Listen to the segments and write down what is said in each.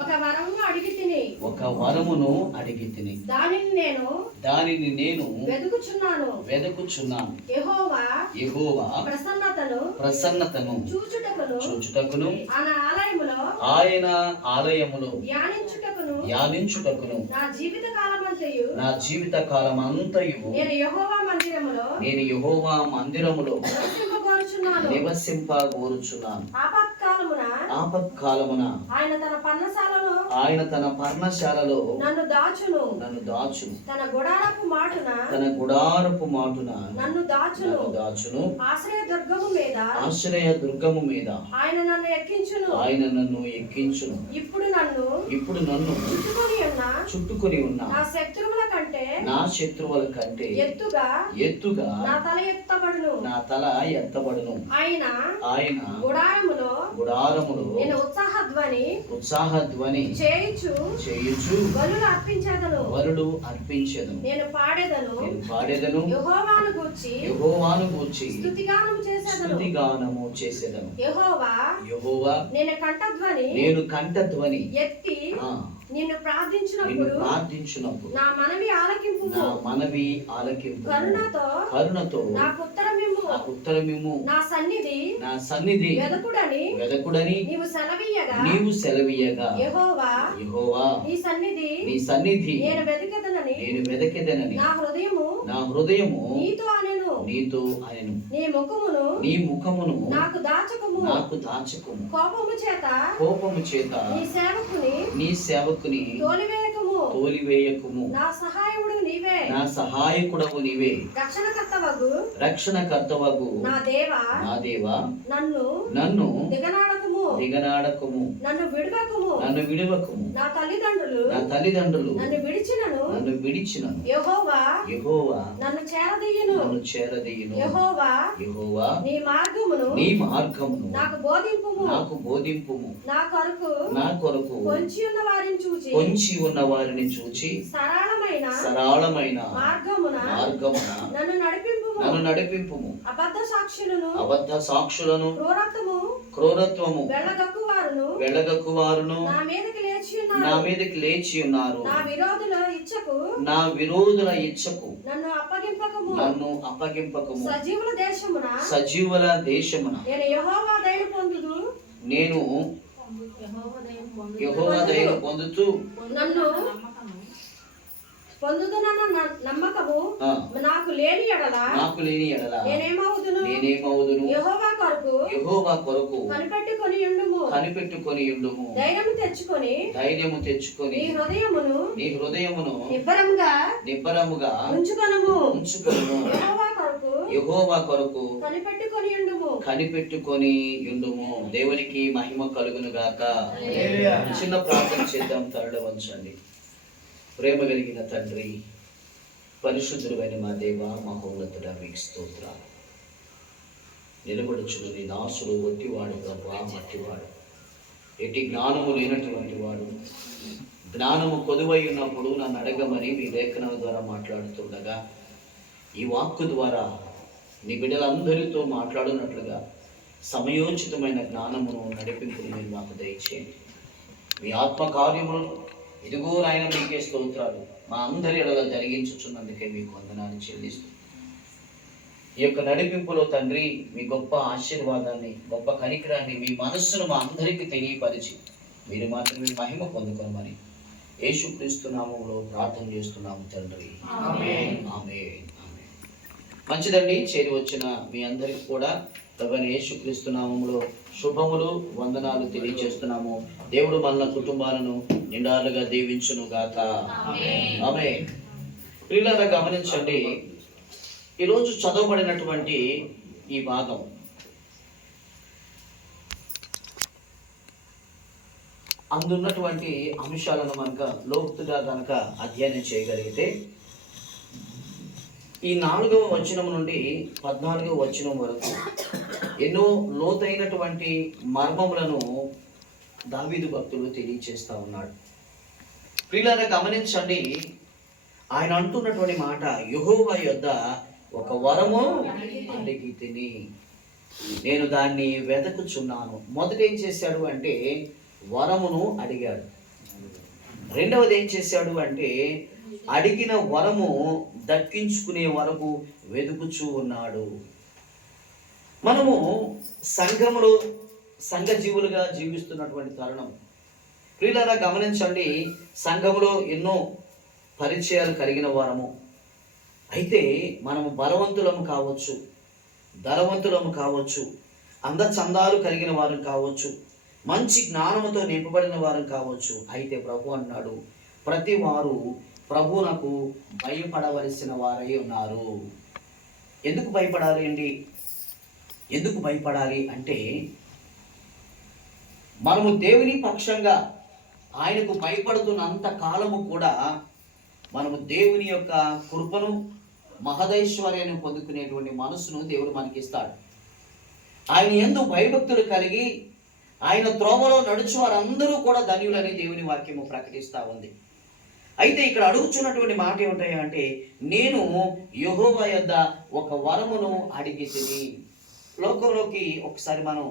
ఒక వరమును అడిగి తిని దానిని నేను వెదుకుచున్నాను. యెహోవా ప్రసన్నతను చూచుటకును ఆయన ఆలయములో ధ్యానించుటకును నా జీవిత కాలమంతయు నేను యెహోవా మందిరములో నివసింపగోరుచున్నాను. ఆపత్కాలమున ఆయన తన పర్ణశాలలో నన్ను దాచును. తన గుడారపు మాటున నన్ను దాచును. ఆశ్రయ దుర్గము మీద ఆయన నన్ను ఎక్కించును. ఇప్పుడు నన్ను చుట్టుకొని ఉన్న నా శత్రువుల కంటే ఎత్తుగా నా తల ఎత్తబడును. ఆయన గుడారములో ఉత్సాహధ్వని చేయుచు బలులు అర్పించెదను. నేను పాడెదను. యెహోవాను గూర్చి స్తుతిగానము చేసేదను. యెహోవా నేను కంఠధ్వని ఎత్తి నిన్ను ప్రార్థించినప్పుడు నా మనవి ఆలకింపు. కరుణతో నాకు ఉత్తరమిమ్ము. నా సన్నిధి వెదకుడని నీవు సెలవీయగా యెహోవా నీ సన్నిధి నేను వెదకెదనని నా హృదయము నీతో అనెను. నీ ముఖమును నాకు దాచకుము. కోపము చేత నీ సేవకుని తోలివేయకుము. నా సహాయకుడవు నీవే. రక్షణకర్తవగు నా దేవా నన్ను దిగనాడకుము. నన్ను విడువకుము. నా తల్లిదండ్రులు నన్ను విడిచినను. యెహోవా నన్ను చేరదీయును. యెహోవా నీ మార్గమును నాకు బోధింపుము. నా కొరకు పొంచి ఉన్న వారిని చూచి సరళమైన మార్గమున నన్ను నడిపింపుము. అబద్ధ సాక్షులను క్రూరత్వము వెళ్ళగక్కువారును నా మీదకి లేచి ఉన్నారు. నా విరోధుల ఇచ్చకు నన్ను అప్పగింపకము. సజీవుల దేశమున నేను యెహోవా దయను పొందుతూ నమ్మకము నాకు లేని ఎడల నేనేమవుదును. యెహోవా కొరకు కనిపెట్టుకొని ఉండుము. ధైర్యము తెచ్చుకొని నీ హృదయమును నిబ్బరముగా ఉంచుకొనుము. యెహోవా కొరకు కనిపెట్టుకొని ఉండుము. దేవునికి మహిమ కలుగును గాక. చిన్న ప్రార్థన చేద్దాం. తరలి వంచండి. ప్రేమ కలిగిన తండ్రి, పరిశుద్ధుడైన మా దేవ, మహోన్నతుడా, మీకు స్తోత్రాలు. నిలబడుచుడు నీ దాసుడు ఒట్టివాడు ప్రభువా, మట్టివాడు, ఎట్టి జ్ఞానము లేనటువంటి వాడు. జ్ఞానము కొదువై ఉన్నప్పుడు నన్ను అడగమని మీ లేఖనం ద్వారా మాట్లాడుతుండగా ఈ వాక్కు ద్వారా నీ బిడ్డలందరితో మాట్లాడునట్లుగా సమయోచితమైన జ్ఞానమును నడిపింపును మీరు మాకు దయచేయండి. మీ ఆత్మకార్యమును ఇదిగో నాయన మీకే స్తోత్రాలు మా అందరి ఎడల జరిగించుచున్నందుకే మీకు వందనాలు చెల్లిస్తూ ఈ యొక్క నడిపింపులో తండ్రి మీ గొప్ప ఆశీర్వాదాన్ని, గొప్ప కనికరాన్ని, మీ మనస్సును మా అందరికీ తెలియపరిచి మీరు మాత్రమే మహిమ పొందుకోమని యేసుక్రీస్తు నామములో ప్రార్థన చేస్తున్నాము తండ్రి. ఆమేన్. ఆమేన్. మంచిదండి. చేరి వచ్చిన మీ అందరికీ కూడా ప్రభువైన యేసుక్రీస్తు నామములో శుభములు, వందనాలు తెలియజేస్తున్నాము. దేవుడు మన కుటుంబాలను నిండాలుగా దీవించును గాక. ఆమేన్. ప్రియులారా గమనించండి, ఈరోజు చదవబడినటువంటి ఈ భాగం అందున్నటువంటి అంశాలను మనక లోతుగా కనుక అధ్యయనం చేయగలిగితే ఈ 4వ వచనం నుండి 14వ వచనం వరకు ఎన్నో లోతైనటువంటి మర్మములను దావీదు భక్తుడు తెలియచేస్తా ఉన్నాడు. ప్రియులారా గమనించండి, ఆయన అంటున్నటువంటి మాట, యెహోవా యొద్ద ఒక వరము అడిగి తిని నేను దాన్ని వెతుకుచున్నాను. మొదట ఏం చేశాడు అంటే వరమును అడిగాడు. రెండవది ఏం చేశాడు అంటే అడిగిన వరము దక్కించుకునే వరకు వెతుకుచూ ఉన్నాడు. మనము సంఘములో సంఘ జీవులుగా జీవిస్తున్నటువంటి తరుణం ప్రియులారా గమనించండి. సంఘములో ఎన్నో పరిచయాలు కలిగిన వారము అయితే మనము బలవంతులము కావచ్చు, ధనవంతులము కావచ్చు, అందచందాలు కలిగిన వారు కావచ్చు, మంచి జ్ఞానముతో నింపబడిన వారు కావచ్చు. అయితే ప్రభు అన్నాడు, ప్రతి వారు ప్రభువునకు భయపడవలసిన వారై ఉన్నారు. ఎందుకు భయపడాలి అండి? ఎందుకు భయపడాలి అంటే మనము దేవుని పక్షంగా ఆయనకు భయపడుతున్నంత కాలము కూడా మనము దేవుని యొక్క కృపను మహదైశ్వర్యాన్ని పొందుకునేటువంటి మనసును దేవుడు మనకి ఇస్తాడు. ఆయన యందు భయభక్తులు కలిగి ఆయన త్రోవలో నడుచు వారందరూ కూడా ధన్యులని దేవుని వాక్యము ప్రకటిస్తూ ఉంది. అయితే ఇక్కడ అడుగుచున్నటువంటి మాట ఏమిటంటే, నేను యెహోవా యొద్ద ఒక వరమును అడిగితిని. లోకంలోకి ఒకసారి మనం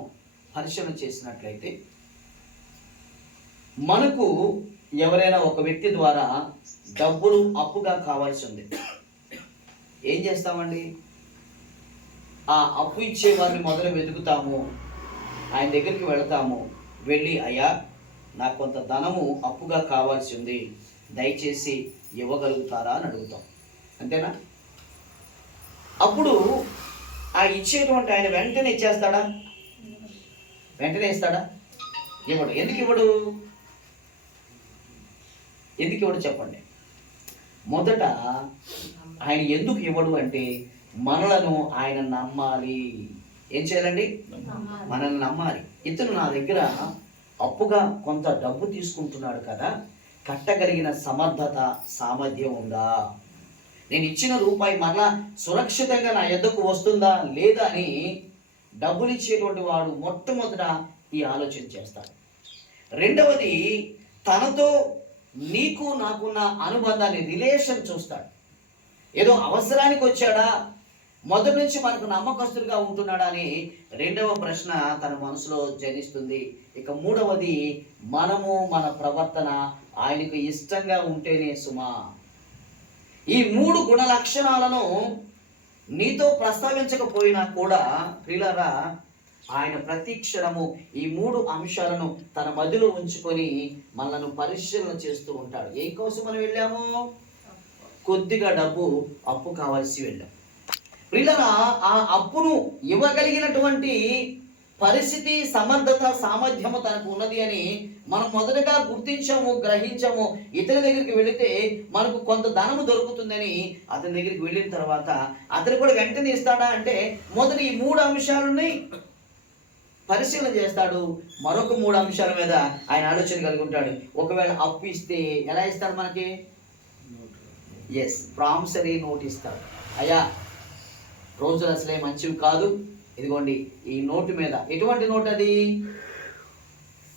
పరిశీలన చేసినట్లయితే మనకు ఎవరైనా ఒక వ్యక్తి ద్వారా డబ్బులు అప్పుగా కావాల్సి ఉంది. ఏం చేస్తామండి? ఆ అప్పు ఇచ్చే వారిని మొదలు వెతుకుతాము, ఆయన దగ్గరికి వెళతాము. వెళ్ళి, అయ్యా నాకు కొంత ధనము అప్పుగా కావాల్సి ఉంది, దయచేసి ఇవ్వగలుగుతారా అని అడుగుతాం. అంతేనా? అప్పుడు ఆ ఇచ్చేటువంటి ఆయన వెంటనే ఇచ్చేస్తాడా? వెంటనే ఇస్తాడా? ఇవ్వడు. ఎందుకు ఇవ్వడు? ఎందుకు ఇవ్వడు చెప్పండి. మొదట ఆయన ఎందుకు ఇవ్వడు అంటే మనలను ఆయన నమ్మాలి. ఏం చేయాలండి? మనల్ని నమ్మాలి. ఇతను నా దగ్గర అప్పుగా కొంత డబ్బు తీసుకుంటున్నాడు కదా, కట్టగలిగిన సమర్థత సామర్థ్యం ఉందా? నేను ఇచ్చిన రూపాయి మరలా సురక్షితంగా నా యొద్దకు వస్తుందా లేదా అని డబ్బులు ఇచ్చేటువంటి వాడు మొట్టమొదట ఈ ఆలోచన చేస్తాడు. రెండవది, తనతో నీకు నాకున్న అనుబంధాన్ని, రిలేషన్ చూస్తాడు. ఏదో అవసరానికి వచ్చాడా, మొదటి నుంచి మనకు నమ్మకస్తులుగా ఉంటున్నాడా అని రెండవ ప్రశ్న తన మనసులో జనిస్తుంది. ఇక మూడవది, మనము మన ప్రవర్తన ఆయనకు ఇష్టంగా ఉంటేనే సుమా. ఈ మూడు గుణ లక్షణాలను నీతో ప్రస్తావించకపోయినా కూడా ప్రియులారా, ఆయన ప్రతి క్షణము ఈ మూడు అంశాలను తన మదిలో ఉంచుకొని మనల్ని పరిశీలన చేస్తూ ఉంటాడు. ఏ కోసం మనం వెళ్ళాము? కొద్దిగా డబ్బు అప్పు కావాల్సి వెళ్ళాం. ప్రియులారా, ఆ అప్పును ఇవ్వగలిగినటువంటి పరిస్థితి, సమర్థత, సామర్థ్యము తనకు ఉన్నది అని మనం మొదటగా గుర్తించాము, గ్రహించాము. ఇతని దగ్గరికి వెళితే మనకు కొంత ధనము దొరుకుతుందని అతని దగ్గరికి వెళ్ళిన తర్వాత అతను కూడా వెంటనే ఇస్తాడా అంటే మొదటి ఈ మూడు అంశాలని పరిశీలన చేస్తాడు. మరొక మూడు అంశాల మీద ఆయన ఆలోచన కలిగి ఉంటాడు. ఒకవేళ అప్పు ఇస్తే ఎలా ఇస్తాడు మనకి? ప్రామిసరీ నోట్ ఇస్తాడు. అయ్యా, రోజులు అసలే మంచివి కాదు, ఇదిగోండి ఈ నోటు మీద. ఎటువంటి నోటు అది?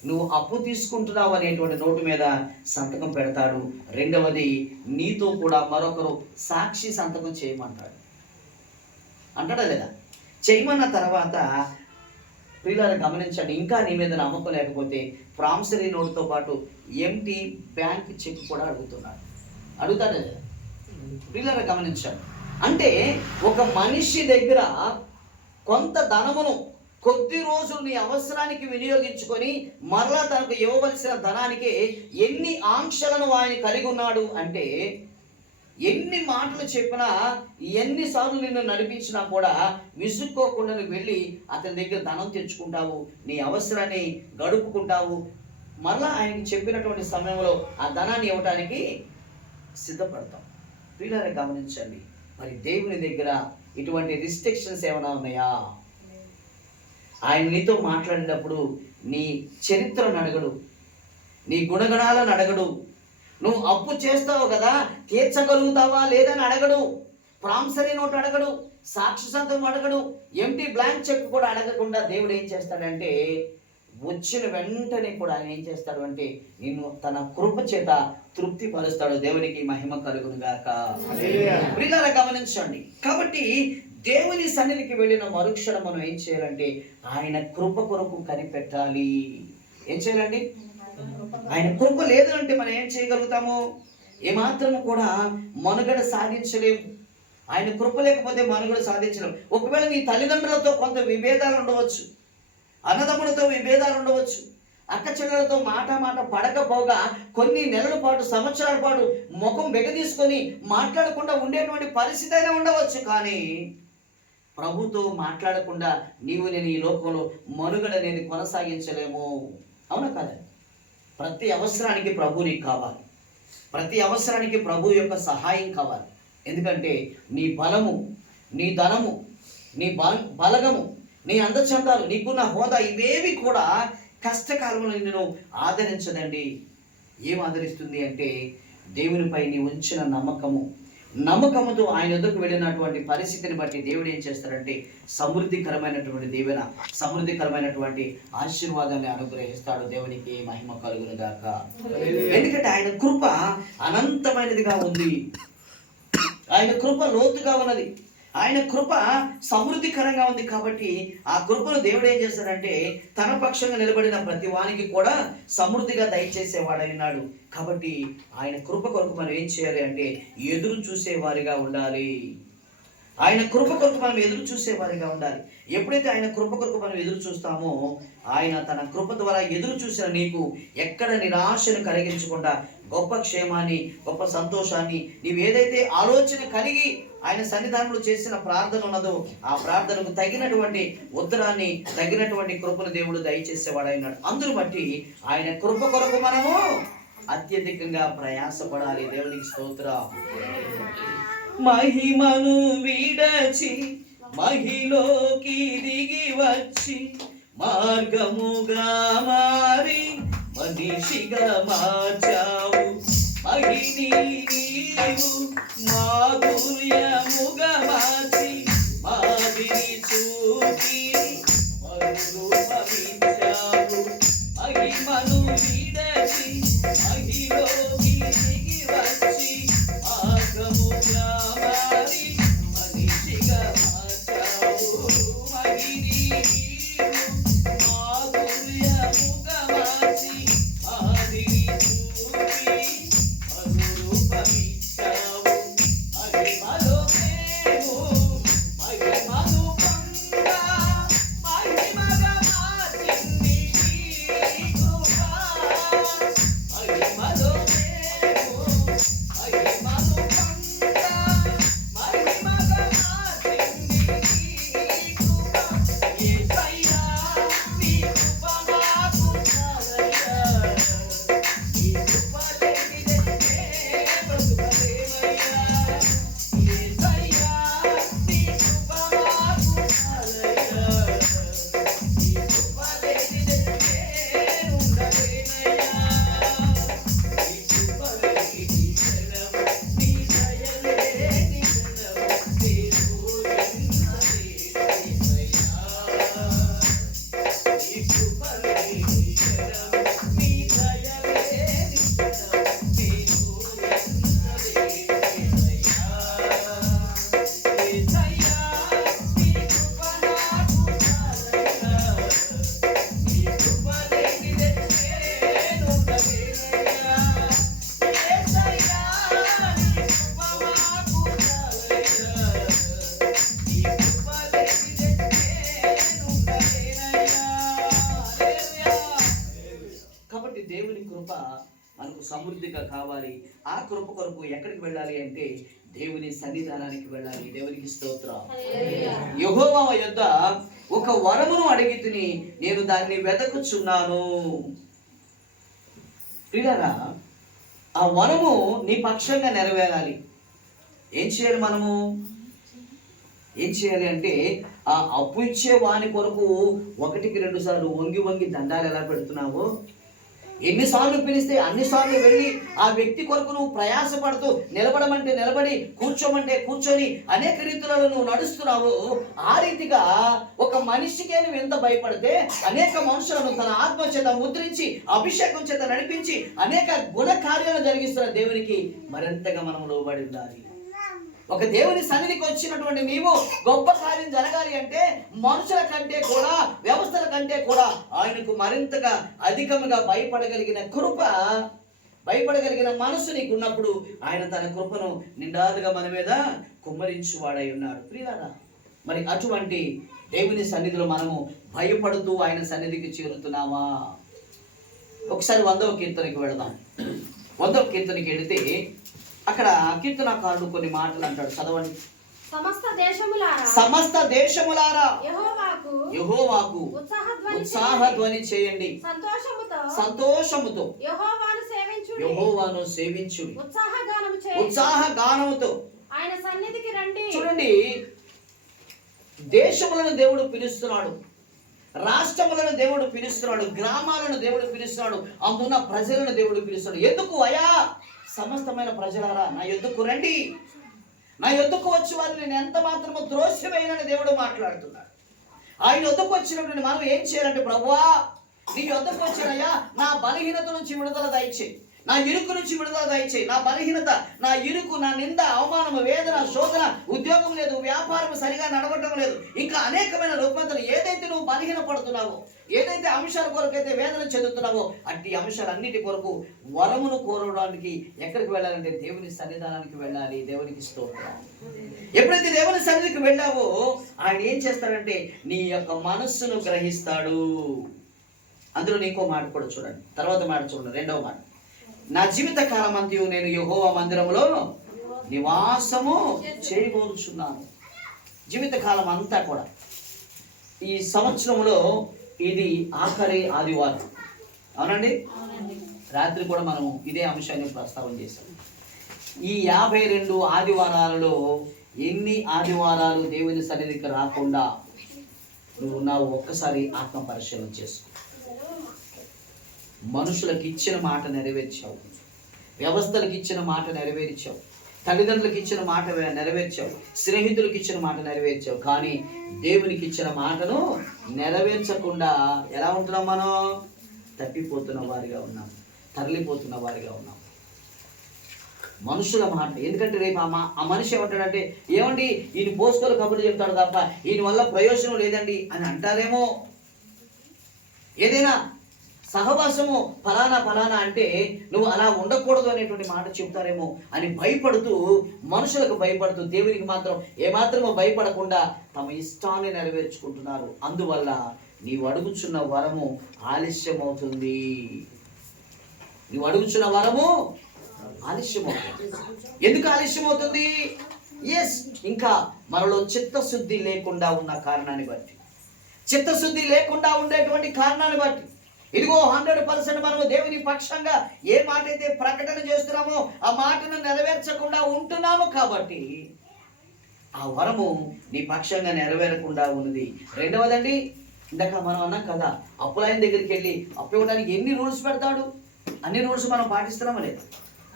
నువ్వు అప్పు తీసుకుంటున్నావు అనేటువంటి నోటు మీద సంతకం పెడతాడు. రెండవది, నీతో కూడా మరొకరు సాక్షి సంతకం చేయమంటాడు. అంటాడా లేదా? చేయమన్న తర్వాత ప్రియులారా గమనించండి, ఇంకా నీ మీద నమ్మకం లేకపోతే ప్రామిసరీ నోటుతో పాటు ఎంటీ బ్యాంక్ చెక్ కూడా అడుగుతున్నాడు. అడుగుతాడా లేదా? ప్రియులారా గమనించండి. అంటే ఒక మనిషి దగ్గర కొంత ధనమును కొద్ది రోజులు నీ అవసరానికి వినియోగించుకొని మరలా తనకు ఇవ్వవలసిన ధనానికి ఎన్ని ఆంక్షలను ఆయన కలిగి ఉన్నాడు అంటే, ఎన్ని మాటలు చెప్పినా, ఎన్నిసార్లు నిన్ను నడిపించినా కూడా విసుక్కోకుండా నువ్వు వెళ్ళి అతని దగ్గర ధనం తెచ్చుకుంటావు, నీ అవసరాన్ని గడుపుకుంటావు. మరలా ఆయనకి చెప్పినటువంటి సమయంలో ఆ ధనాన్ని ఇవ్వటానికి సిద్ధపడతాం. ప్రియులారా గమనించండి, మరి దేవుని దగ్గర ఇటువంటి రిస్ట్రిక్షన్స్ ఏమైనా ఉన్నాయా? ఆయన నీతో మాట్లాడినప్పుడు నీ చరిత్రను అడగడు, నీ గుణగణాలను అడగడు, నువ్వు అప్పు చేస్తావు కదా తీర్చగలుగుతావా లేదని అడగడు, ప్రామిసరీ నోట్ అడగడు, సాక్షి సంతకం అడగడు, ఎంటీ బ్లాంక్ చెక్ కూడా అడగకుండా దేవుడు ఏం చేస్తాడంటే వచ్చిన వెంటనే కూడా ఆయన ఏం చేస్తాడు అంటే నిన్ను తన కృప చేత తృప్తి పరుస్తాడు. దేవునికి మహిమ కలుగును గాక. ప్రియులారా గమనించండి. కాబట్టి దేవుని సన్నిధికి వెళ్ళిన మరుక్షణం మనం ఏం చేయాలంటే ఆయన కృప కొరకు కనిపెట్టాలి. ఏం చేయాలండి? ఆయన కృప లేదు అంటే మనం ఏం చేయగలుగుతాము? ఏమాత్రము కూడా మనుగడ సాధించలేము. ఆయన కృప లేకపోతే మనుగడ సాధించలేము. ఒకవేళ నీ తల్లిదండ్రులతో కొంత విభేదాలు ఉండవచ్చు, అన్నదమ్ములతో విభేదాలు ఉండవచ్చు, అక్క చెల్లెలతో మాట పడకపోగా కొన్ని నెలల పాటు, సంవత్సరాల పాటు ముఖం బెగదీసుకొని మాట్లాడకుండా ఉండేటువంటి పరిస్థితి అయినా ఉండవచ్చు. కానీ ప్రభుతో మాట్లాడకుండా నేను ఈ లోకంలో మనుగడ అనేది కొనసాగించలేము. అవునా కదా? ప్రతి అవసరానికి ప్రభు నీకు కావాలి. ప్రతి అవసరానికి ప్రభు యొక్క సహాయం కావాలి. ఎందుకంటే నీ బలము, నీ ధనము, నీ బలగము, నీ అందచందాలు, నీకున్న హోదా ఇవేవి కూడా కష్టకాలంలో నిన్ను ఆదరించదండి. ఏం ఆదరిస్తుంది అంటే దేవునిపై నీ ఉంచిన నమ్మకముతో ఆయన ఎదురుకు వెళ్ళినటువంటి పరిస్థితిని బట్టి దేవుడు ఏం చేస్తాడంటే సమృద్ధికరమైనటువంటి దీవెన, సమృద్ధికరమైనటువంటి ఆశీర్వాదాన్ని అనుగ్రహిస్తాడు. దేవునికి మహిమ కలుగును గాక. ఎందుకంటే ఆయన కృప అనంతమైనదిగా ఉంది, ఆయన కృప లోతుగా ఉన్నది, ఆయన కృప సమృద్ధికరంగా ఉంది. కాబట్టి ఆ కృపను దేవుడు ఏం చేస్తాడంటే తన పక్షంగా నిలబడిన ప్రతి వానికి కూడా సమృద్ధిగా దయచేసేవాడైనాడు. కాబట్టి ఆయన కృప కొరకు మనం ఏం చేయాలి అంటే ఎదురు చూసేవారిగా ఉండాలి. ఆయన కృప కొరకు మనం ఎదురు చూసేవారిగా ఉండాలి. ఎప్పుడైతే ఆయన కృప కొరకు మనం ఎదురు చూస్తామో ఆయన తన కృప ద్వారా ఎదురు చూసిన నీకు ఎక్కడ నిరాశను కలిగించకుండా గొప్ప క్షేమాన్ని, గొప్ప సంతోషాన్ని, నీవు ఏదైతే ఆలోచన కలిగి ఆయన సన్నిధానంలో చేసిన ప్రార్థన ఉన్నదో ఆ ప్రార్థనకు తగినటువంటి ఉత్తరాన్ని, తగినటువంటి కృపను దేవుడు దయచేసేవాడైనాడు. అందును బట్టి ఆయన కృప కొరకు మనము అత్యధికంగా ప్రయాసపడాలి. దేవునికి స్తోత్రం. మహిమను విడచి మహిలోకి దిగి వచ్చి మార్గముగా మారి మనిషిగా మార్చావు. మహిని నీవు మాధుర్యముగా మార్చి మాదిరి చూపి మరురూపమిచ్చావు. మహిమను విడచి మహిలోకి దిగి వచ్చి మార్గముగా మారి మనిషిగా మార్చావు. మహిని మాధుర్యముగా మార్చి మాదిరి చూపి మరురూపమిచ్చావు. మహిమలో మేము మహిమను పొందా మహిమగా మార్చింది నీ కృప. మహిమలో మేము మహిమను పొందా మహిమగా మార్చింది నీ కృప. యేసయ్యా నీ కృప మాకు చాలయ్యా. నీ కృప లేనిదే బ్రతుకలేమయ్యా. యేసయ్యా నీ కృప మాకు చాలయ్యా. నీ కృప లేనిదే ఉండలేనయ్యా. నీ కృప లేని క్షణము, నీ దయ లేని క్షణము నేను ఎన్నలేనయ్యా. నీ కృప లేని క్షణము, నీ దయ లేని క్షణము నేను ఎన్నలేనయ్యా. యేసయ్యా నీ కృప నాకు చాలయ్యా. నీ కృప లేనిదే నేను ఉండలేనయ్యా. యేసయ్యా నీ కృప మాకు చాలయ్యా. నీ కృప లేనిదే నేను ఉండలేనయ్యా. హల్లెలూయా. కాబట్టి దేవుని కృప మనకు సమృద్ధిగా కావాలి. ఆ కృప కొరకు ఎక్కడికి వెళ్ళాలి అంటే దేవుని సన్నిధానానికి వెళ్ళాలి. దేవునికి స్తోత్రం. యెహోవా యొద్ద ఒక వరమును అడిగితిని, నేను దాన్ని వెదకుచున్నాను. ప్రియులారా, ఆ వరము నీ పక్షంగా నెరవేరాలి. ఏం చేయాలి? మనము ఏం చేయాలి అంటే ఆ అప్పు ఇచ్చే వాని కొరకు 1-2 సార్లు వంగి దండాలు ఎలా పెడుతున్నావో, ఎన్నిసార్లు పిలిస్తే అన్నిసార్లు వెళ్ళి ఆ వ్యక్తి కొరకు నువ్వు ప్రయాసపడుతూ నిలబడమంటే నిలబడి, కూర్చోమంటే కూర్చొని అనేక రీతులలో నువ్వు నడుస్తున్నావు. ఆ రీతిగా ఒక మనిషికే నువ్వు ఎంత భయపడితే అనేక మనుషులను తన ఆత్మ చేత ముద్రించి అభిషేకం చేత నడిపించి అనేక గుణ కార్యాలను జరిగిస్తున్న దేవునికి మరింతగా మనం లోబడి ఉండాలి. ఒక దేవుని సన్నిధికి వచ్చినటువంటి నీవు గొప్ప కార్యం జరగాలి అంటే మనుషుల కంటే కూడా, వ్యవస్థల కంటే కూడా ఆయనకు మరింతగా అధికంగా భయపడగలిగిన కృప, భయపడగలిగిన మనసు నీకు ఉన్నప్పుడు ఆయన తన కృపను నిండాలుగా మన మీద కుమ్మరించువాడై ఉన్నాడు. ప్రియులారా, మరి అటువంటి దేవుని సన్నిధిలో మనము భయపడుతూ ఆయన సన్నిధికి చేరుతున్నామా? ఒకసారి 100వ కీర్తనకి వెళదాం. 100వ కీర్తనకి వెళితే అక్కడ కీర్తనకారుడు కొన్ని మాటలు అంటాడు, చదవండి. సమస్త దేశములారా యెహోవాకు ఉత్సాహధ్వని చేయండి, సంతోషముతో యెహోవాను సేవించుడి, ఉత్సాహ గానముతో ఆయన సన్నిధికి రండి. చూడండి, దేశములను దేవుడు పిలుస్తున్నాడు, రాష్ట్రములను దేవుడు పిలుస్తున్నాడు, గ్రామాలను దేవుడు పిలుస్తున్నాడు, అందున్న ప్రజలను దేవుడు పిలుస్తున్నాడు. ఎందుకు? అయా సమస్తమైన ప్రజలారా నా యొద్దకు రండి, నా యొద్దకు వచ్చి వారిని నేను ఎంత మాత్రము త్రోసివేయనని దేవుడు మాట్లాడుతున్నాడు. ఆయన యొద్దకు వచ్చినప్పుడు మనం ఏం చేయాలంటే, ప్రభువా నీ యొద్దకు వచ్చినయ్యా నా బలహీనత నుంచి విడుదల దయచేయి, నా ఇరుకు నుంచి విడుదల దయచేయి. నా బలహీనత, నా ఇరుకు, నా నింద, అవమానం, వేదన, శోధన, ఉద్యోగం లేదు, వ్యాపారం సరిగా నడవటం లేదు, ఇంకా అనేకమైన రుగ్మతలు, ఏదైతే నువ్వు బలహీన పడుతున్నావో, ఏదైతే అంశాల కొరకైతే వేదన చెందుతున్నావో, అట్టి అంశాలన్నిటి కొరకు వరమును కోరడానికి ఎక్కడికి వెళ్ళాలంటే దేవుని సన్నిధానానికి వెళ్ళాలి. దేవునికి స్తోత్రం. ఎప్పుడైతే దేవుని సన్నిధికి వెళ్ళావో ఆయన ఏం చేస్తాడంటే నీ యొక్క మనస్సును గ్రహిస్తాడు. అందులో నీకో మాట కూడా చూడండి, తర్వాత మాట చూడండి, 2వ మాట. నా జీవిత కాలం అంతయు నేను యెహోవా మందిరములో నివాసము చేయబోచున్నాను. జీవితకాలం అంతా కూడా, ఈ సంవత్సరంలో ఇది ఆఖరి ఆదివారం, అవునండి. రాత్రి కూడా మనం ఇదే అంశాన్ని ప్రస్తావన చేశాం. ఈ 52 ఆదివారాలలో ఎన్ని ఆదివారాలు దేవుని సన్నిధికి రాకుండా నువ్వు ఉన్నావు ఒక్కసారి ఆత్మ పరిశీలన చేసుకో. మనుషులకు ఇచ్చిన మాట నెరవేర్చావు, వ్యవస్థలకు ఇచ్చిన మాట నెరవేర్చావు, తల్లిదండ్రులకు ఇచ్చిన మాట నెరవేర్చావు, స్నేహితులకు ఇచ్చిన మాట నెరవేర్చావు, కానీ దేవునికి ఇచ్చిన మాటను నెరవేర్చకుండా ఎలా ఉంటున్నాం? మనం తప్పిపోతున్న వారిగా ఉన్నాం, తరలిపోతున్న వారిగా ఉన్నాం. మనుషుల మాట, ఎందుకంటే రేపు ఆ మనిషి ఏమంటాడంటే, ఏమండి ఈయన పోస్కోలు కబుర్లు చెప్తాడు తప్ప ఈయన వల్ల ప్రయోజనం లేదండి అని అంటారేమో. ఏదైనా సహవాసము ఫలానా అంటే నువ్వు అలా ఉండకూడదు అనేటువంటి మాట చెప్తారేమో అని భయపడుతూ, మనుషులకు భయపడుతూ, దేవునికి మాత్రం ఏమాత్రమో భయపడకుండా తమ ఇష్టాన్ని నెరవేర్చుకుంటున్నారు. అందువల్ల నీవు అడుగుచున్న వరము ఆలస్యమవుతుంది. నీవు అడుగుచున్న వరము ఆలస్యమవుతుంది. ఎందుకు ఆలస్యమవుతుంది? ఇంకా మనలో చిత్తశుద్ధి లేకుండా ఉన్న కారణాన్ని బట్టి, చిత్తశుద్ధి లేకుండా ఉండేటువంటి కారణాన్ని బట్టి, ఇదిగో 100% మనము దేవుని పక్షంగా ఏ మాట అయితే ప్రకటన చేస్తున్నామో ఆ మాటను నెరవేర్చకుండా ఉంటున్నాము. కాబట్టి ఆ వరము నీ పక్షంగా నెరవేరకుండా ఉన్నది. 2వదండి, ఇందాక మనం అన్నాం కదా, అప్పులైన దగ్గరికి వెళ్ళి అప్పు ఇవ్వడానికి ఎన్ని రూల్స్ పెడతాడు? అన్ని రూల్స్ మనం పాటిస్తున్నామా లేదా?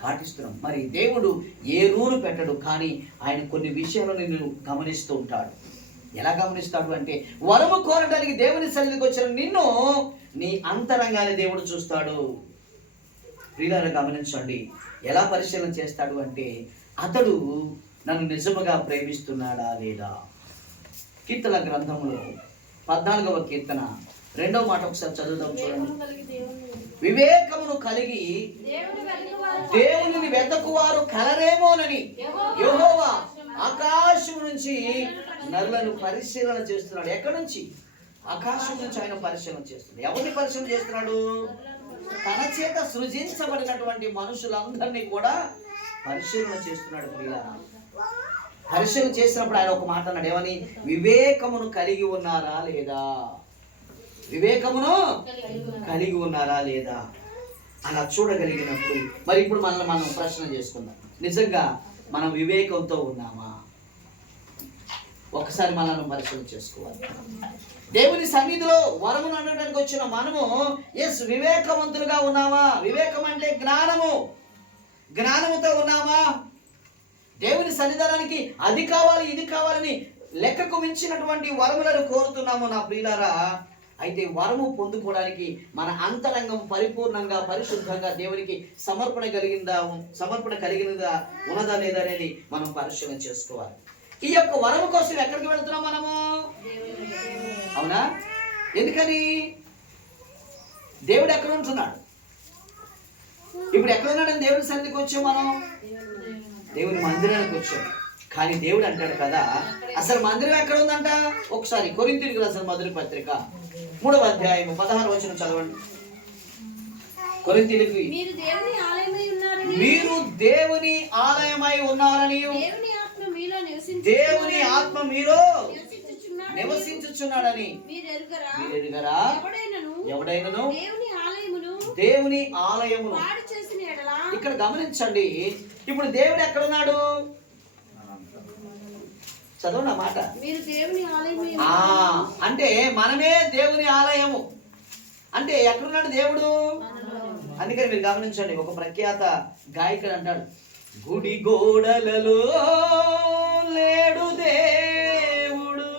పాటిస్తున్నాం. మరి దేవుడు ఏ రూలు పెట్టడు, కానీ ఆయన కొన్ని విషయాలు నిన్ను గమనిస్తూ ఉంటాడు. ఎలా గమనిస్తాడు అంటే, వరము కోరడానికి దేవుని సన్నిధికి వచ్చిన నిన్ను నీ అంతరంగాన్ని దేవుడు చూస్తాడు. ప్రియులారా గమనించండి, ఎలా పరిశీలన చేస్తాడు అంటే, అతడు నన్ను నిజముగా ప్రేమిస్తున్నాడా లేదా? కీర్తన గ్రంథంలో 14వ కీర్తన 2వ మాట ఒకసారి చదువుదాం, చూడండి. వివేకమును కలిగి దేవుని వెతకువారు కలరేమోనని యెహోవా ఆకాశం నుంచి నరులను పరిశీలన చేస్తున్నాడు. ఎక్కడి నుంచి? ఆకాశం నుంచి ఆయన పరిశీలన చేస్తున్నాడు. ఎవరిని పరిశీలన చేస్తున్నాడు? తన చేత సృజించబడినటువంటి మనుషులందరినీ కూడా పరిశీలన చేస్తున్నాడు. ప్రియులారా, పరిశీలన చేసినప్పుడు ఆయన ఒక మాట అన్నాడు, ఏమని? వివేకమును కలిగి ఉన్నారా లేదా? వివేకమును కలిగి ఉన్నారా లేదా? అలా చూడగలిగినప్పుడు మరి ఇప్పుడు మనల్ని మనం ప్రశ్న చేసుకుందాం, నిజంగా మనం వివేకంతో ఉన్నామా? ఒకసారి మనల్ని పరిశీలన చేసుకోవాలి. దేవుని సన్నిధిలో వరమును అనడానికి వచ్చిన మనము వివేకవంతులుగా ఉన్నామా? వివేకం అంటే జ్ఞానము. జ్ఞానముతో ఉన్నామా? దేవుని సన్నిధానానికి అది కావాలి ఇది కావాలని లెక్కకు మించినటువంటి వరములను కోరుతున్నాము. నా ప్రియులారా, అయితే వరము పొందుకోవడానికి మన అంతరంగం పరిపూర్ణంగా పరిశుద్ధంగా దేవునికి సమర్పణ కలిగినదా ఉన్నదా లేదా అనేది మనం పరిశీలన చేసుకోవాలి. ఈ యొక్క వరము కోసం ఎక్కడికి వెళుతున్నాం మనము? అవునా? ఎందుకని? దేవుడు ఎక్కడ ఉంటున్నాడు? ఇప్పుడు ఎక్కడ ఉన్నాడని దేవుడి సన్నిధికి వచ్చాం మనం? దేవుని మందిరానికి వచ్చాం. కానీ దేవుడు అంటాడు కదా, అసలు మందిరం ఎక్కడ ఉందంట? ఒకసారి కొరింథీయులకు రాసిన మొదటి పత్రిక 3వ అధ్యాయం 16వ వచనం చదవండి. కొరింథీయులకు, మీరు దేవుని ఆలయమై ఉన్నారని దేవుని ఆత్మ మీలో నివసించుచున్నాడని మీరెరుగరా? ఎవడైనను దేవుని ఆలయమును. ఇక్కడ గమనించండి, ఇప్పుడు దేవుడు ఎక్కడ ఉన్నాడు? చదవండి ఆ మాట. అంటే మనమే దేవుని ఆలయము. అంటే ఎక్కడున్నాడు దేవుడు? అందుకని మీరు గమనించండి, ఒక ప్రఖ్యాత గాయకుడు అంటాడు, గుడి గోడలలో లేడు దేవుడు,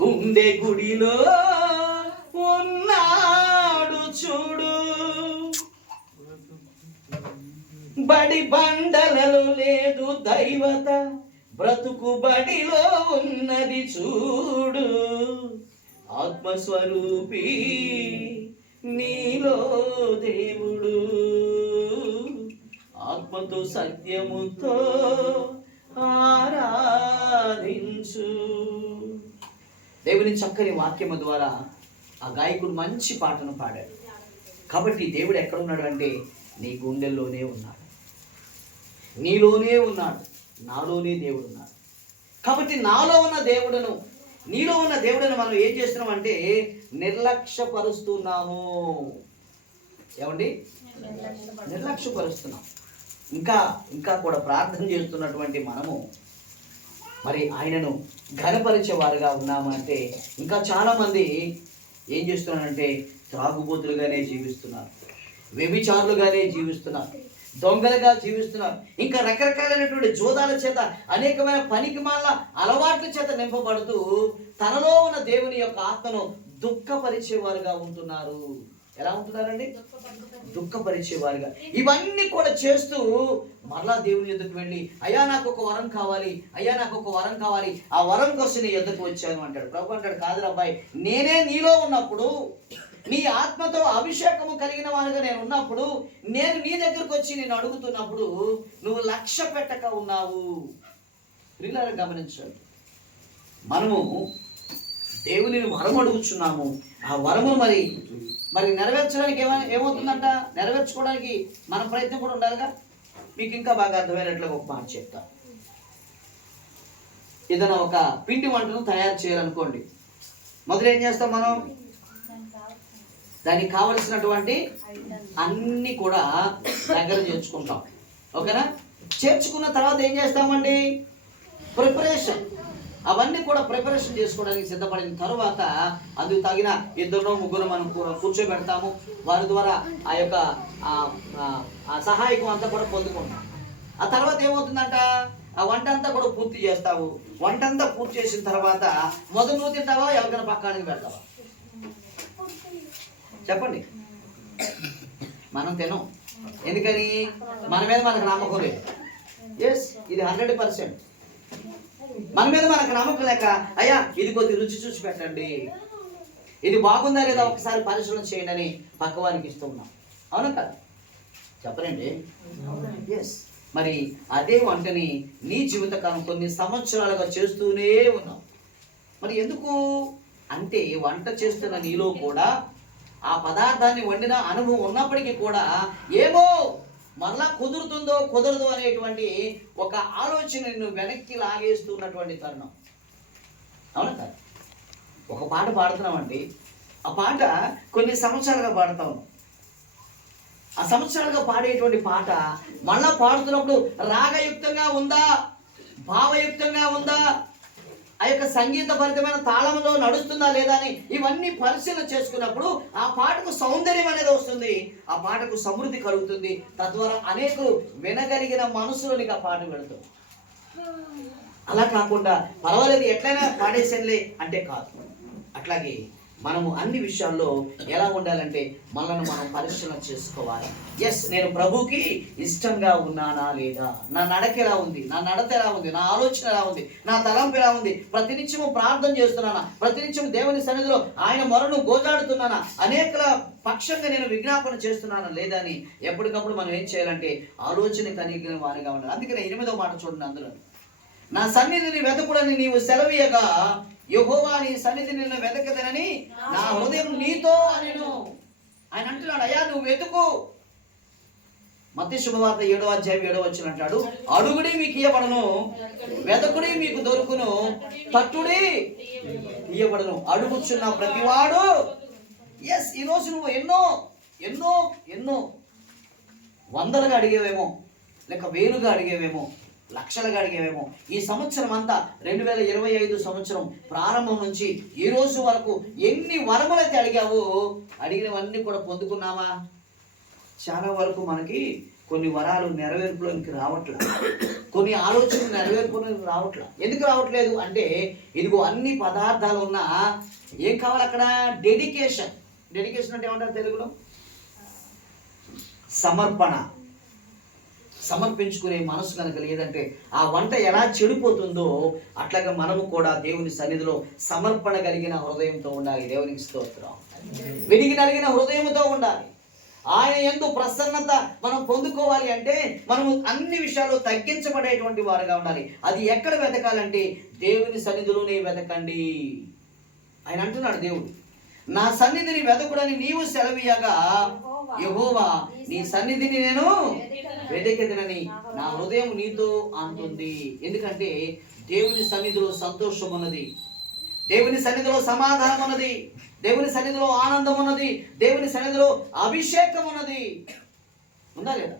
గుండె గుడిలో ఉన్నాడు చూడు, బడి బండలలో లేదు దైవత, బ్రతుకు బడిలో ఉన్నది చూడు, ఆత్మస్వరూపి నీలో దేవుడు, ఆత్మతో సత్యముతో ఆరాధించు. దేవుని చక్కని వాక్యము ద్వారా ఆ గాయకుడు మంచి పాటను పాడాడు. కాబట్టి దేవుడు ఎక్కడున్నాడు అంటే నీ గుండెల్లోనే ఉన్నాడు, నీలోనే ఉన్నాడు, నాలోనే దేవుడు ఉన్నాడు. కాబట్టి నాలో ఉన్న దేవుడును నీలో ఉన్న దేవుడును మనం ఏం చేస్తున్నాం అంటే నిర్లక్ష్యపరుస్తున్నాము. ఏమండి? నిర్లక్ష్యపరుస్తున్నాం. ఇంకా కూడా ప్రార్థన చేస్తున్నటువంటి మనము మరి ఆయనను ఘనపరిచేవారుగా ఉన్నామంటే ఇంకా చాలామంది ఏం చేస్తున్నారంటే త్రాగుబోతులుగానే జీవిస్తున్నారు, వ్యభిచారులుగానే జీవిస్తున్నారు, దొంగలుగా జీవిస్తున్నారు, ఇంకా రకరకాలైనటువంటి జోదాల చేత అనేకమైన పనికిమాల అలవాట్ల చేత నింపబడుతూ తనలో ఉన్న దేవుని యొక్క ఆత్మను దుఃఖపరిచేవారుగా ఉంటున్నారు. ఎలా ఉంటున్నారండి? దుఃఖపరిచేవారుగా. ఇవన్నీ కూడా చేస్తూ మరలా దేవుని ఎదుకు వెళ్ళి, అయ్యా నాకు ఒక వరం కావాలి, అయ్యా నాకు ఒక వరం కావాలి, ఆ వరం కోసం నీ ఎదుకు వచ్చాను అంటాడు. ప్రభు అంటాడు, కాదురా అబ్బాయి, నేనే నీలో ఉన్నప్పుడు, నీ ఆత్మతో అభిషేకము కలిగిన వారుగా నేను ఉన్నప్పుడు, నేను నీ దగ్గరకు వచ్చి నేను అడుగుతున్నప్పుడు నువ్వు లక్ష్య పెట్టక ఉన్నావు. ప్రియులారా గమనించండి, మనము దేవుని వరం అడుగుచున్నాము. ఆ వరము మరి నెరవేర్చడానికి ఏమవుతుందంట? నెరవేర్చుకోవడానికి మన ప్రయత్నం కూడా ఉండాలిగా. మీకు ఇంకా బాగా అర్థమైనట్లుగా ఒక మాట చెప్తా. ఏదైనా ఒక పిండి వంటను తయారు చేయాలనుకోండి, మొదలు ఏం చేస్తాం మనం? దానికి కావలసినటువంటి అన్నీ కూడా దగ్గర చేర్చుకుంటాం. ఓకేనా? చేర్చుకున్న తర్వాత ఏం చేస్తామండి? ప్రిపరేషన్. అవన్నీ కూడా ప్రిపరేషన్ చేసుకోవడానికి సిద్ధపడిన తర్వాత అందుకు తగిన 2-3 మనం కూర్చోబెడతాము. వారి ద్వారా ఆ యొక్క సహాయకం అంతా కూడా పొందుకుంటాం. ఆ తర్వాత ఏమవుతుందంట? ఆ వంట అంతా కూడా పూర్తి చేస్తావు. వంట అంతా పూర్తి చేసిన తర్వాత మొదలు నువ్వు తింటావా, ఎవరికైనా పక్కానికి పెడతావా? చెప్పండి. మనం తినం. ఎందుకని? మన మీద మనకు నమ్మకం లేదు. ఎస్, ఇది 100%. మన మీద మనకు నమ్మకం లేక, అయ్యా ఇది కొద్ది రుచి చూసి పెట్టండి, ఇది బాగుందా లేదా ఒకసారి పరిశీలన చేయండి అని పక్కవానికి ఇస్తూ ఉన్నాం. అవునా కదా? చెప్పరండి. ఎస్. మరి అదే వంటని నీ జీవితకాలం కొన్ని సంవత్సరాలుగా చేస్తూనే ఉన్నాం. మరి ఎందుకు అంటే వంట చేస్తున్న నీలో కూడా ఆ పదార్థాన్ని వండిన అనుభవం ఉన్నప్పటికీ కూడా ఏమో మరలా కుదురుతుందో కుదరదు అనేటువంటి ఒక ఆలోచన నిన్ను వెనక్కి లాగేస్తున్నటువంటి తరుణం. అవునా కదా? ఒక పాట పాడుతున్నామండి, ఆ పాట కొన్ని సంవత్సరాలుగా పాడతాం. ఆ సంవత్సరాలుగా పాడేటువంటి పాట మళ్ళా పాడుతున్నప్పుడు రాగయుక్తంగా ఉందా, భావయుక్తంగా ఉందా, ఆ యొక్క సంగీతభరితమైన తాళంలో నడుస్తుందా లేదా అని ఇవన్నీ పరిశీలన చేసుకున్నప్పుడు ఆ పాటకు సౌందర్యం అనేది వస్తుంది, ఆ పాటకు సమృద్ధి కలుగుతుంది. తద్వారా అనేకులు వినగలిగిన మనసులోనికి ఆ పాట వెళుతుంది. అలా కాకుండా పర్వాలేదు ఎట్లయినా పాడేసేనులే అంటే కాదు. అట్లాగే మనము అన్ని విషయాల్లో ఎలా ఉండాలంటే మనల్ని మనం పరిశీలన చేసుకోవాలి. ఎస్, నేను ప్రభుకి ఇష్టంగా ఉన్నానా లేదా, నా నడక ఎలా ఉంది, నా నడత ఎలా ఉంది, నా ఆలోచన ఎలా ఉంది, నా తలంపు ఎలా ఉంది, ప్రతినిత్యము ప్రార్థన చేస్తున్నానా, ప్రతినిత్యం దేవుని సన్నిధిలో ఆయన మొరను గోజాడుతున్నానా, అనేకల పక్షంగా నేను విజ్ఞాపన చేస్తున్నానా లేదా అని ఎప్పటికప్పుడు మనం ఏం చేయాలంటే ఆలోచన కలిగిన వారిగా ఉండాలి. అందుకనే 8వ మాట చూడండి, అందులో నా సన్నిధిని వెతకుడని నీవు సెలవీయగా యెహోవా నీ సన్నిధిని నేను వెతకదనని నా హృదయం నీతో అనెను. ఆయన అంటున్నాడు, అయ్యా నువ్వు వెతుకు. మత్తయి శుభవార్త 7వ అధ్యాయం 7వ వచనం అంటాడు, అడుగుడి మీకు ఇయ్యబడును, వెతకుడి మీకు దొరుకును, తట్టుడి ఇయ్యబడును, అడుగుచున్న ప్రతివాడు. ఎస్, ఈరోజు నువ్వు ఎన్నో ఎన్నో ఎన్నో వందలుగా అడిగేవేమో, లేక వేలుగా అడిగేవేమో, లక్షలుగా అడిగేవేమో. ఈ సంవత్సరం అంతా 2025 సంవత్సరం ప్రారంభం నుంచి ఈ రోజు వరకు ఎన్ని వరములైతే అడిగావో అడిగినవన్నీ కూడా పొందుకున్నావా? చాలా వరకు మనకి కొన్ని వరాలు నెరవేర్పులోకి రావట్లేదు, కొన్ని ఆలోచనలు నెరవేర్పులోకి రావట్లేదు. ఎందుకు రావట్లేదు అంటే ఇదిగో అన్ని పదార్థాలు ఉన్నా ఏం కావాలి అక్కడ? డెడికేషన్. డెడికేషన్ అంటే ఏమంటారు తెలుగులో? సమర్పణ. సమర్పించుకునే మనసు కనుక లేదంటే ఆ వంట ఎలా చెడిపోతుందో అట్లాగా మనము కూడా దేవుని సన్నిధిలో సమర్పణ కలిగిన హృదయంతో ఉండాలి. దేవునికి స్తోత్రం. విడిగి నలిగిన హృదయంతో ఉండాలి. ఆయన యందు ప్రసన్నత మనం పొందుకోవాలి అంటే మనము అన్ని విషయాలు తగ్గించబడేటువంటి వారుగా ఉండాలి. అది ఎక్కడ వెతకాలంటే దేవుని సన్నిధిలోనే వెతకండి. ఆయన అంటున్నాడు, దేవుడు నా సన్నిధిని వెతకుడని నీవు సెలవీయగా యెహోవా నీ సన్నిధిని నేను వెతకెదనని నా హృదయం నీతో అంటుంది. ఎందుకంటే దేవుని సన్నిధిలో సంతోషం ఉన్నది, దేవుని సన్నిధిలో సమాధానం ఉన్నది, దేవుని సన్నిధిలో ఆనందం ఉన్నది, దేవుని సన్నిధిలో అభిషేకం ఉన్నది. ఉందా లేదా?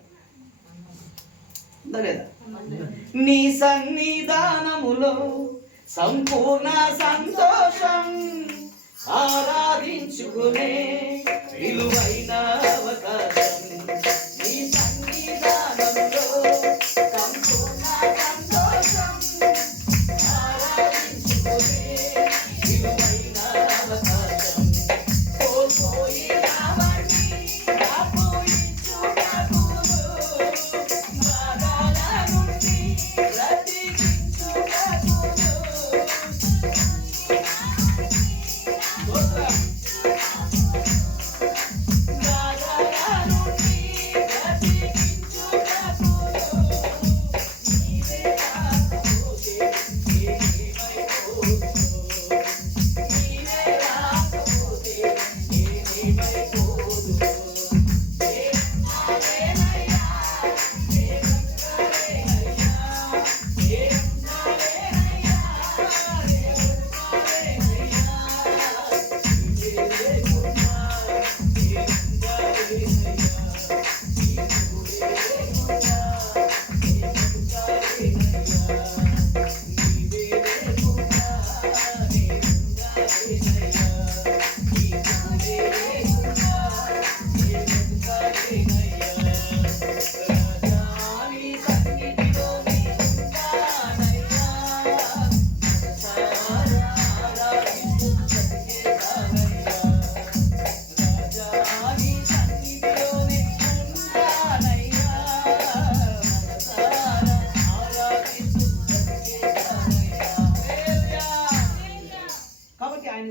ఉందా లేదా? నీ సన్నిధానములో సంపూర్ణ సంతోషం, ఆరాధించుకునే విలువైన అవకాశం. నీ సన్నిధానంలో సంపూర్ణ సంతోషం, ఆరాధించుకునే విలువైన అవకాశం. కోల్పోయినవన్నీ నాకు ఇచ్చుటకును, బాధల నుండి బ్రతికించుటకును.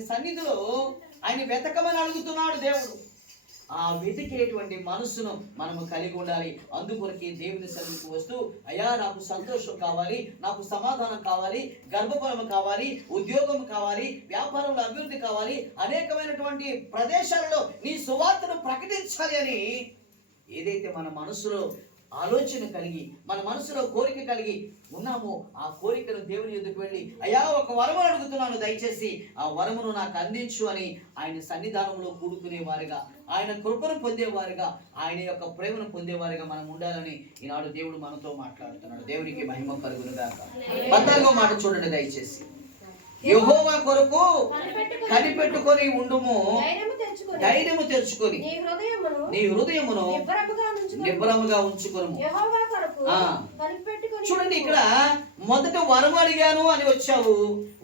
సన్నిధిలో ఆయన వెతకమని అడుగుతున్నాడు దేవుడు. ఆ వెతికేటువంటి మనసును మనము కలిగి ఉండాలి. అందుకొరకే దేవుని సన్నిధికి వస్తూ, అయ్యా నాకు సంతోషం కావాలి, నాకు సమాధానం కావాలి, గర్భఫలము కావాలి, ఉద్యోగం కావాలి, వ్యాపారంలో అభివృద్ధి కావాలి, అనేకమైనటువంటి ప్రదేశాలలో నీ సువార్తను ప్రకటించాలి అని ఏదైతే మన మనసులో ఆలోచన కలిగి, మన మనసులో కోరిక కలిగి ఉన్నామో ఆ కోరికను దేవుని ఎదుకు వెళ్ళి, అయ్యా ఒక వరము అడుగుతున్నాను, దయచేసి ఆ వరమును నాకు అందించు అని ఆయన సన్నిధానంలో కూడుకునే వారిగా, ఆయన కృపను పొందేవారిగా, ఆయన యొక్క ప్రేమను పొందేవారిగా మనం ఉండాలని ఈనాడు దేవుడు మనతో మాట్లాడుతున్నాడు. దేవునికి మహిమ కలుగును గాక. 14వ మాట చూడండి దయచేసి. యెహోవా కొరకు కనిపెట్టుకొని ఉండుము, ధైర్యము తెచ్చుకొని నీ హృదయమును నిబ్బరముగా ఉంచుకొనుము. చూడండి, ఇక్కడ మొదట వరం అడిగాను అని వచ్చావు.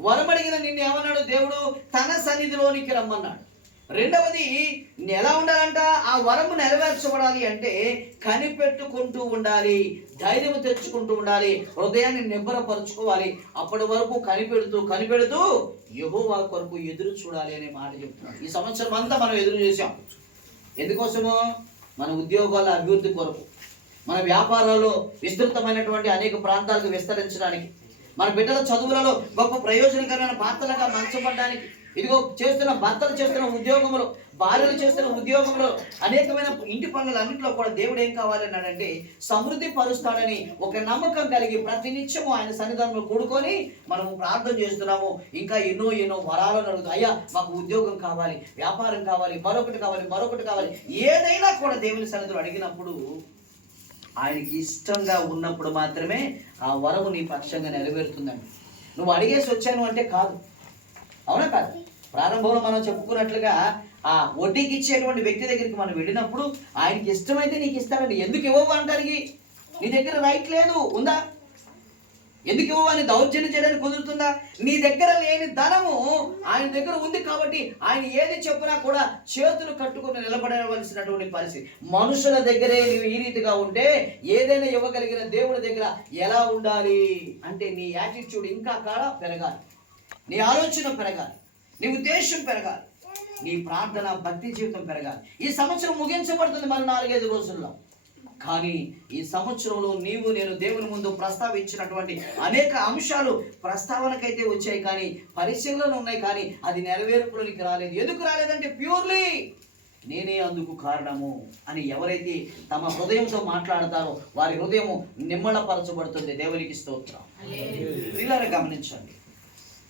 వరం అడిగిన నిన్ను ఏమన్నాడు దేవుడు? తన సన్నిధిలోనికి రమ్మన్నాడు. రెండవది, ఎలా ఉండాలంట? ఆ వరము నెరవేర్చబడాలి అంటే కనిపెట్టుకుంటూ ఉండాలి, ధైర్యం తెచ్చుకుంటూ ఉండాలి, హృదయాన్ని నిబ్బరపరుచుకోవాలి. అప్పటి వరకు కనిపెడుతూ యెహోవా కొరకు ఎదురు చూడాలి అనే మాట చెప్తున్నాడు. ఈ సంవత్సరం అంతా మనం ఎదురు చూసాం. ఎందుకోసము? మన ఉద్యోగాల అభివృద్ధి కొరకు, మన వ్యాపారాల్లో విస్తృతమైనటువంటి అనేక ప్రాంతాలకు విస్తరించడానికి, మన బిడ్డల చదువులలో గొప్ప ప్రయోజనకరమైన పాత్రలుగా మంచబడ్డానికి, ఇదిగో చేస్తున్న భర్తలు చేస్తున్న ఉద్యోగంలో, భార్యలు చేస్తున్న ఉద్యోగంలో, అనేకమైన ఇంటి పనులన్నింటిలో కూడా దేవుడు ఏం కావాలన్నాడంటే సమృద్ధి పరుస్తాడని ఒక నమ్మకం కలిగి ప్రతినిత్యము ఆయన సన్నిధానంలో కూడుకొని మనము ప్రార్థన చేస్తున్నాము. ఇంకా ఎన్నో వరాలను అడుగుతాం. అయ్యా మాకు ఉద్యోగం కావాలి, వ్యాపారం కావాలి, మరొకటి కావాలి. ఏదైనా కూడా దేవుని సన్నిధిలో అడిగినప్పుడు ఆయనకి ఇష్టంగా ఉన్నప్పుడు మాత్రమే ఆ వరము నీ పక్షంగా నెరవేరుతుందండి. నువ్వు అడిగేసి వచ్చాను అంటే కాదు. అవునా కాదు? ప్రారంభంలో మనం చెప్పుకున్నట్లుగా ఆ వడ్డీకి ఇచ్చేటువంటి వ్యక్తి దగ్గరికి మనం వెళ్ళినప్పుడు ఆయనకి ఇష్టమైతే నీకు ఇస్తాడండి. ఎందుకు ఇవ్వవు అంటారు? నీ దగ్గర రైట్ లేదు, ఉందా? ఎందుకు ఇవ్వవు అని దౌర్జన్యం చేయడానికి కుదురుతుందా? నీ దగ్గర లేని ధనము ఆయన దగ్గర ఉంది కాబట్టి ఆయన ఏది చెప్పినా కూడా చేతులు కట్టుకుని నిలబడవలసినటువంటి పరిస్థితి. మనుషుల దగ్గరే నీవు ఈ రీతిగా ఉంటే ఏదైనా ఇవ్వగలిగిన దేవుడి దగ్గర ఎలా ఉండాలి అంటే నీ యాటిట్యూడ్ ఇంకా కాడ పెరగాలి, నీ ఆలోచన పెరగాలి, నీ ఉద్దేశం పెరగాలి, నీ ప్రార్థన భక్తి జీవితం పెరగాలి. ఈ సంవత్సరం ముగించబడుతుంది మన 4-5 రోజుల్లో. కానీ ఈ సంవత్సరంలో నేను దేవుని ముందు ప్రస్తావించినటువంటి అనేక అంశాలు ప్రస్తావనకైతే వచ్చాయి, కానీ పరిశీలనలు ఉన్నాయి, కానీ అది నెరవేర్పులోనికి రాలేదు. ఎందుకు రాలేదంటే ప్యూర్లీ నేనే అందుకు కారణము అని ఎవరైతే తమ హృదయంతో మాట్లాడతారో వారి హృదయం నిమ్మళపరచబడుతుంది. దేవునికి స్తోత్రం. పిల్లలు గమనించండి,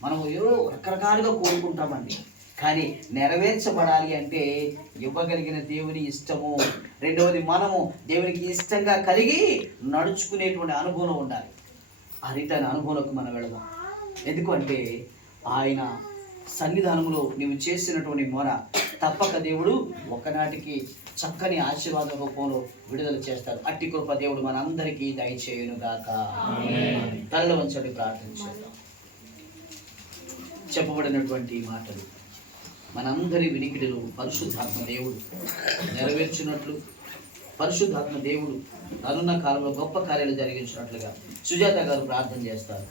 మనము ఏదో రకరకాలుగా కోరుకుంటామండి, కానీ నెరవేర్చబడాలి అంటే ఇవ్వగలిగిన దేవుని ఇష్టము. రెండవది, మనము దేవునికి ఇష్టంగా కలిగి నడుచుకునేటువంటి అనుభవం ఉండాలి. ఆ రీతిన అనుభవంలోకి మనం వెళదాం. ఎందుకంటే ఆయన సన్నిధానంలో నీవు చేసినటువంటి మొర తప్పక దేవుడు ఒకనాటికి చక్కని ఆశీర్వాద రూపంలో విడుదల చేస్తాడు. అట్టి కృప దేవుడు మనందరికీ దయచేయును గాక. తలలో వంచండి, ప్రార్థించేద్దాం. చెప్పబడినటువంటి మాటలు మనందరి వినికిడిలో పరిశుద్ధాత్మ దేవుడు నెరవేర్చినట్లు, పరిశుద్ధాత్మ దేవుడు రానున్న కాలంలో గొప్ప కార్యాలు జరిగించినట్లుగా సుజాత గారు ప్రార్థన చేస్తారు.